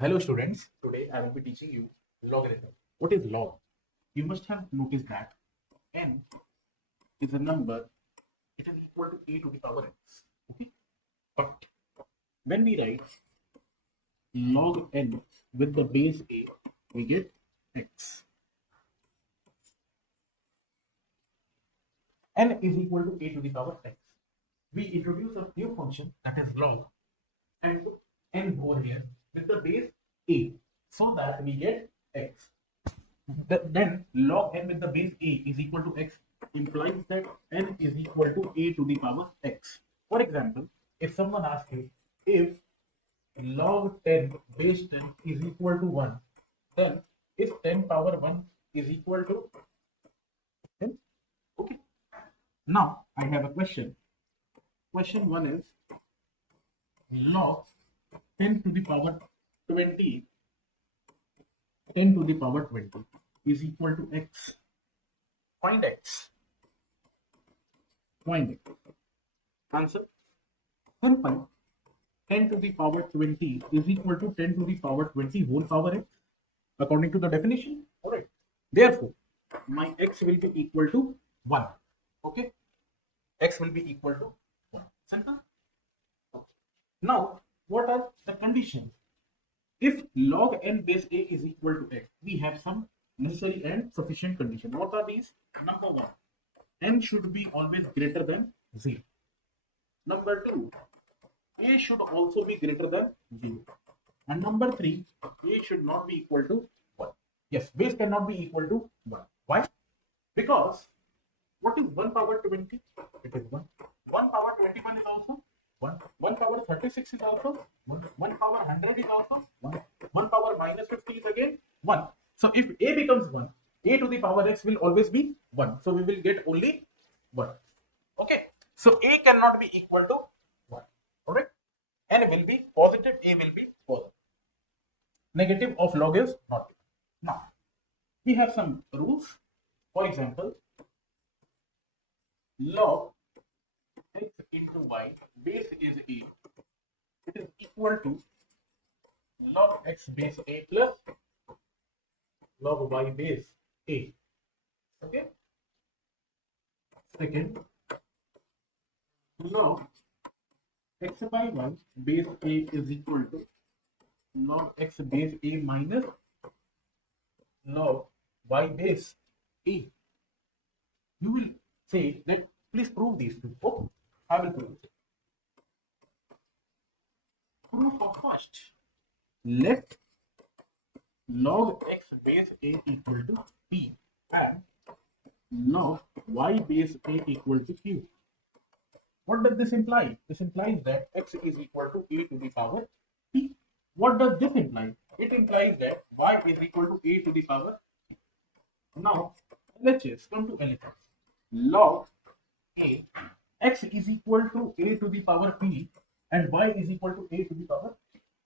Hello students, today I will be teaching you logarithm. What is log? You must have noticed that n is a number, it is equal to a to the power x. Okay? But when we write log n with the base a, we get x. N is equal to a to the power x. We introduce a new function that is log and put n over here with the base a so that we get x. Then log n with the base a is equal to x implies that n is equal to a to the power x. For example, if someone asks you if log 10 base 10 is equal to 1, then is 10 power 1 is equal to 10? Okay. Now I have a question. Question 1 is log 10 to the power 20 10 to the power 20 is equal to x. Find x. Find it. Answer. Simple. 10 to the power 20 is equal to 10 to the power 20 whole power x according to the definition. Alright. Therefore, my x will be equal to 1. Okay. X will be equal to 1. Simple. Okay. Now, what are the conditions? If log n base a is equal to x, we have some necessary and sufficient conditions. What are these? Number 1, n should be always greater than 0. Number 2, a should also be greater than 0. And number 3, a should not be equal to 1. Yes, base cannot be equal to 1. Why? Because what is 1 power 20? It is 1. 1 power 21 is also 1. 1 power 36 is also 1. 1 power 100 is also 1. 1 power minus 50 is again 1. So if a becomes 1, a to the power x will always be 1. So we will get only 1. Okay. So a cannot be equal to 1. Alright. N will be positive, a will be positive. Negative of log is not given. Now, we have some rules. For example, log x into y base is a. It is equal to log x base a plus log y base a. Okay. Second, log x by y base a is equal to log x base a minus log y base a. You will say that please prove these two. Oh, I will prove it. Proof of first. Let log x base a equal to p and log y base a equal to q. What does this imply? This implies that x is equal to a to the power p. What does this imply? It implies that y is equal to a to the power p. Now, LHS, come to LHS. Log a, x is equal to a to the power p and y is equal to a to the power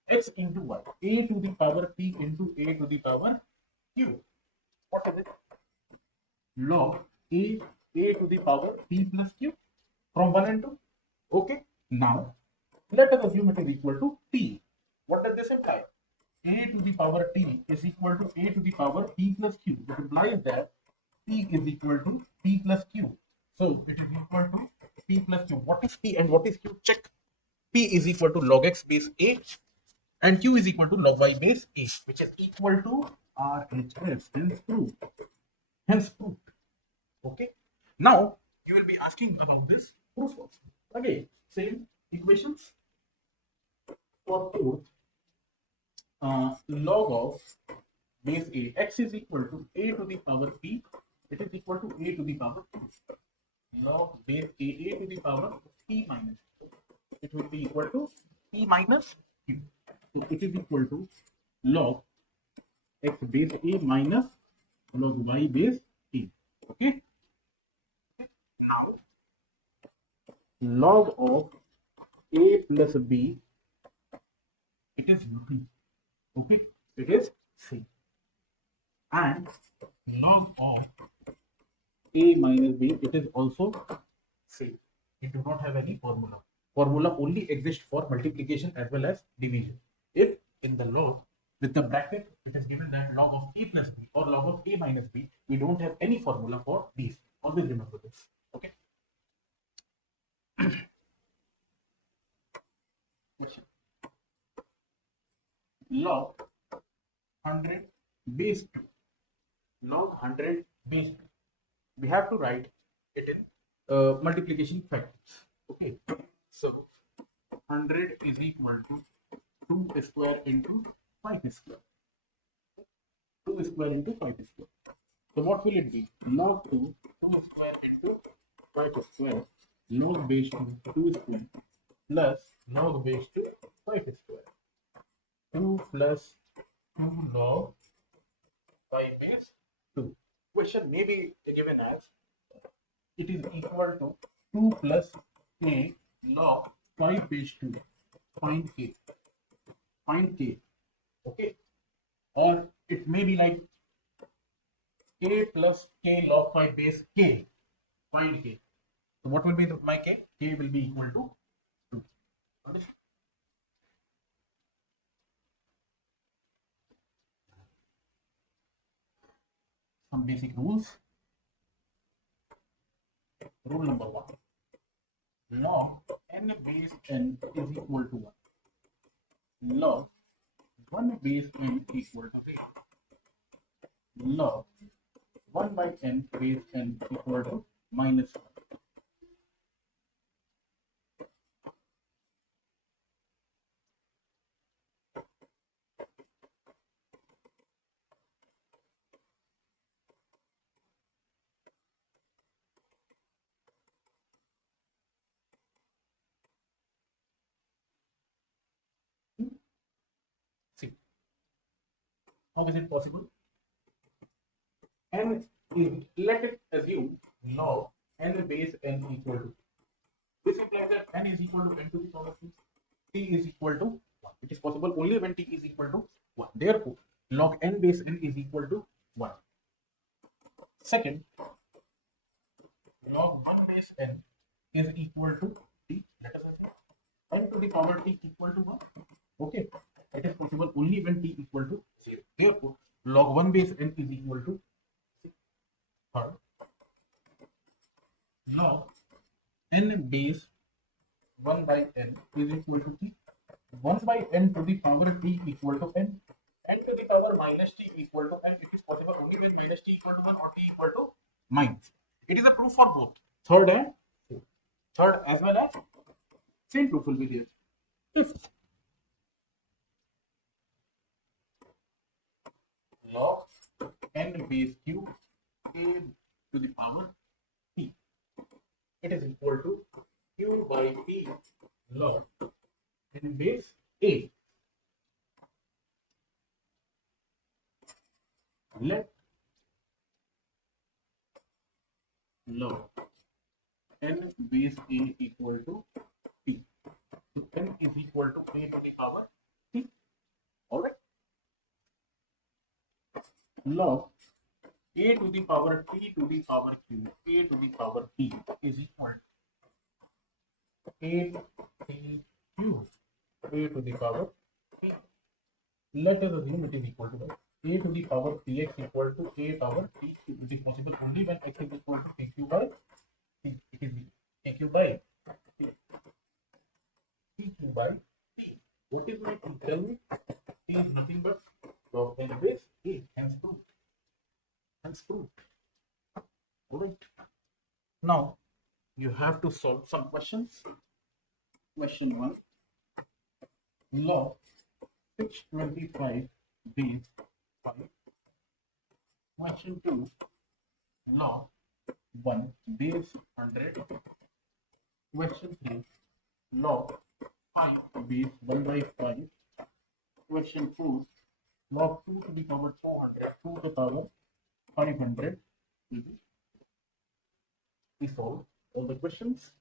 x into y. A to the power p into a to the power q. What is it? Log a to the power p plus q from 1 and 2. Okay. Now, let us assume it is equal to t. What does this imply? A to the power t is equal to a to the power p plus q. It implies that p is equal to p plus q. So, it is equal to p plus q. What is p and what is q? Check. P is equal to log x base a and q is equal to log y base a, which is equal to RHS. Hence proved. Hence proved. Okay. Now, you will be asking about this proof also. Again, same equations. For fourth, log of base a, x is equal to a to the power p, it is equal to a to the power q. Log base a to the power p minus q. It will be equal to p minus q. So it is equal to log x base a minus log y base a. Okay. Now, log of a plus b, it is b. Okay, it is c. And log of a minus b, it is also c. We do not have any formula. Formula only exists for multiplication as well as division. If in the log With the bracket, it is given that log of a plus b or log of a minus b. We don't have any formula for these. Always remember this. Okay. Question. Log 100 base 2. Log 100 base 2. We have to write it in multiplication factors. Okay. So 100 is equal to 2 square into 5 square. 2 square into 5 square. So what will it be? Log 2, 2 square into 5 square, log base 2, 2 square, plus log base 2, 5 square. 2 plus 2 log 5 base 2. Question may be given as it is equal to 2 plus k log 5 base 2. Find k. Find k. Okay. Or it may be like k plus k log 5 base k. Find k. So what will be my k? K will be equal to 2. Some basic rules. Rule number 1. Log n base n is equal to 1. Log 1 base n equal to 0. Log 1 by n base n equal to minus 1. See, how is it possible? N is, let it assume log n base n equal to. This implies that n is equal to n to the power 2. T is equal to 1. It is possible only when t is equal to 1. Therefore, log n base n is equal to 1. Second, log 1 base n is equal to t. Let us assume n to the power t equal to 1. Okay. It is possible only when t equal to 0. Therefore, log 1 base n is equal to 6. Third, log n base 1 by n is equal to t. 1 by n to the power t equal to n. N to the power minus t equal to n. It is possible only when minus t equal to 1 or t equal to minus. It is a proof for both. Third and fourth. Third as well as same proof will be there. Fifth, log n base q a to the power p. It is equal to q by p log n base a. Let log n base a equal to p. So n is equal to a to the power t. Alright. Log a to the power t to the power q, a to the power p is equal to a t q, a to the power p. Let us assume it is equal to a to the power px equal to a power t q. It is possible only when x is equal to pq by t. It is pq by t. Pq by t. What is my t? Tell me. T is nothing but log n base a. Hence proved. Hence proved. Alright. Now you have to solve some questions. Question 1. Log 625 base 5. Question 2. Log 1 base 100. Question 3. Log 5 base 1 by 5. Question 4. Log 2 to the power 400 to the power 500. We solve all the questions.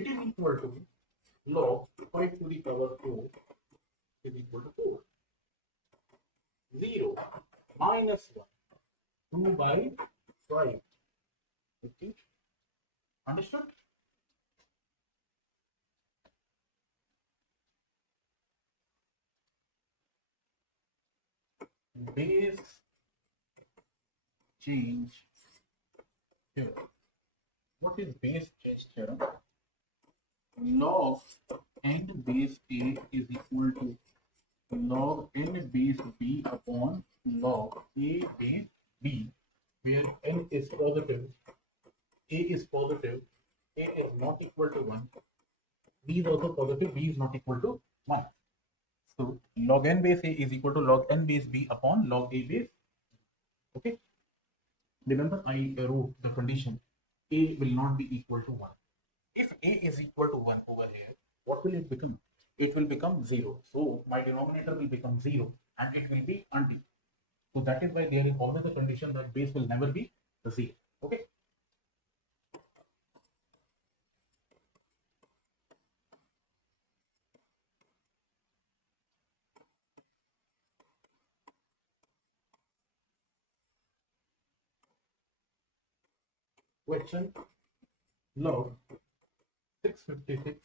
It is equal to log 5 to the power 4 is equal to 4. 0 minus 1, 2 by 5. Okay. Understood? Base change theorem. What is base change theorem? Log n base a is equal to log n base b upon log a base b, where n is positive, a is positive, a is not equal to 1, b is also positive, b is not equal to 1. So log n base a is equal to log n base b upon log a base. Okay. Remember, I wrote the condition a will not be equal to 1. If a is equal to 1 over here, what will it become? It will become 0. So my denominator will become 0 and it will be empty. So that is why there is always a condition that base will never be 0. Okay. Question: log 656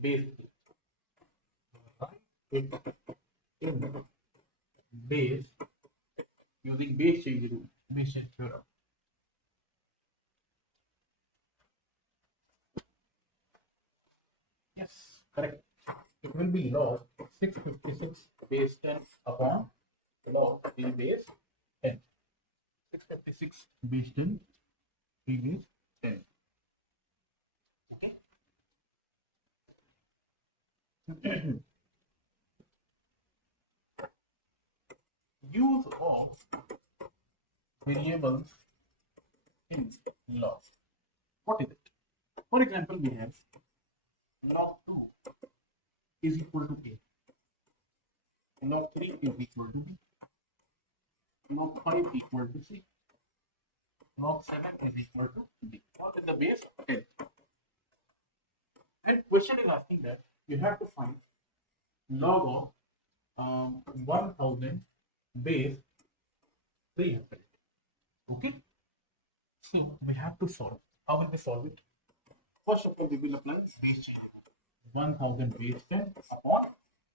base 3. Write it in base using base change rule, base change theorem. Yes, correct. It will be log 656 base 10 upon log 3 base 10. 656 base 10, 3 base 10. Okay. Use of variables in log. What is it? For example, we have log 2 is equal to a, log 3 is equal to b, log 5 equal to c, log 7 is equal to d. What is the base? 10. And question is asking that you have to find log of 1000 base 300. Okay. So we have to solve. How will we solve it? First of all, we will apply base change. 1000 base 10 upon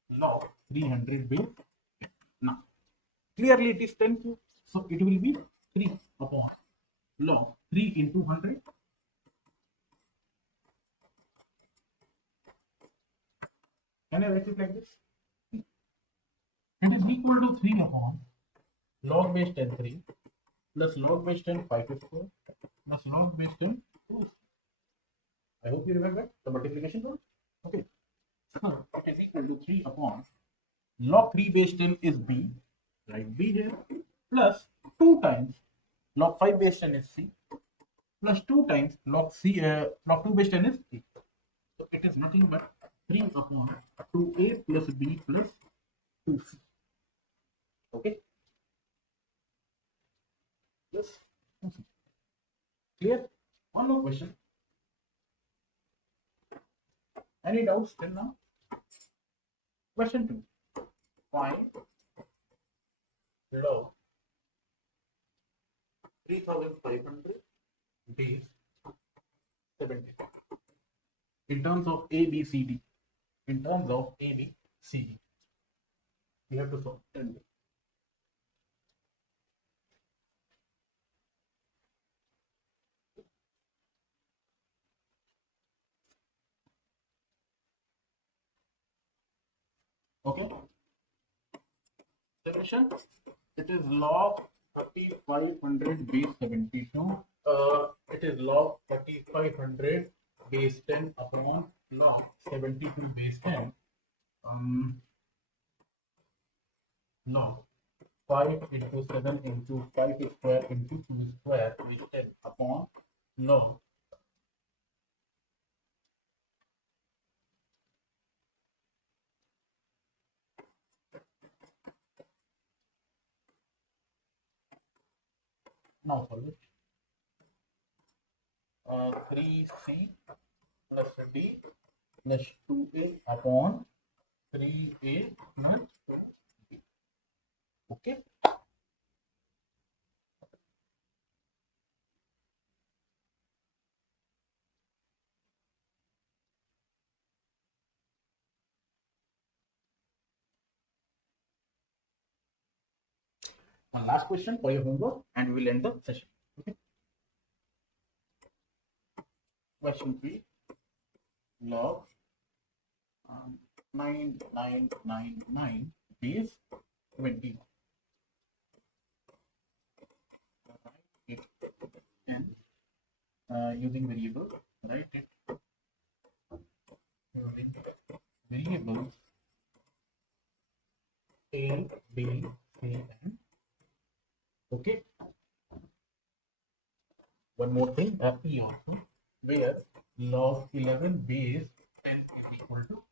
log 300 base 10. Now, clearly it is 10 cubes, so it will be 3 upon log 3 into 100. Can I write it like this? It is equal to 3 upon log base 10 3 plus log base 10 5 square plus log base 10 2. I hope you remember the multiplication rule. Okay. So it is equal to 3 upon log 3 base 10 is b, right? B here, plus 2 times log 5 base 10 is c, plus 2 times log 2 base 10 is c. So it is nothing but 3 upon 2a plus b plus 2c. Okay. Plus 2c. Clear? One more question. Any doubts till now? Question 2. Find log 3500 base 70 in terms of A, B, C, D. In terms of A, B, C, D. We have to solve. Tell me. Okay. Solution. It is log 3500 base 72. It is log 3500 base 10 upon log 72 base 10. Log 5 into 7 into 5 square into 2 square is 10 upon log now solve it. 3c plus B plus 2A upon 3A plus B. Okay. One last question for your homework and we will end the session. Okay. Question 3. Log 9999 base 20. Write it and using variables, write it using variables A, B, C, and okay. One more thing, E also, where log 11 base 10 is equal to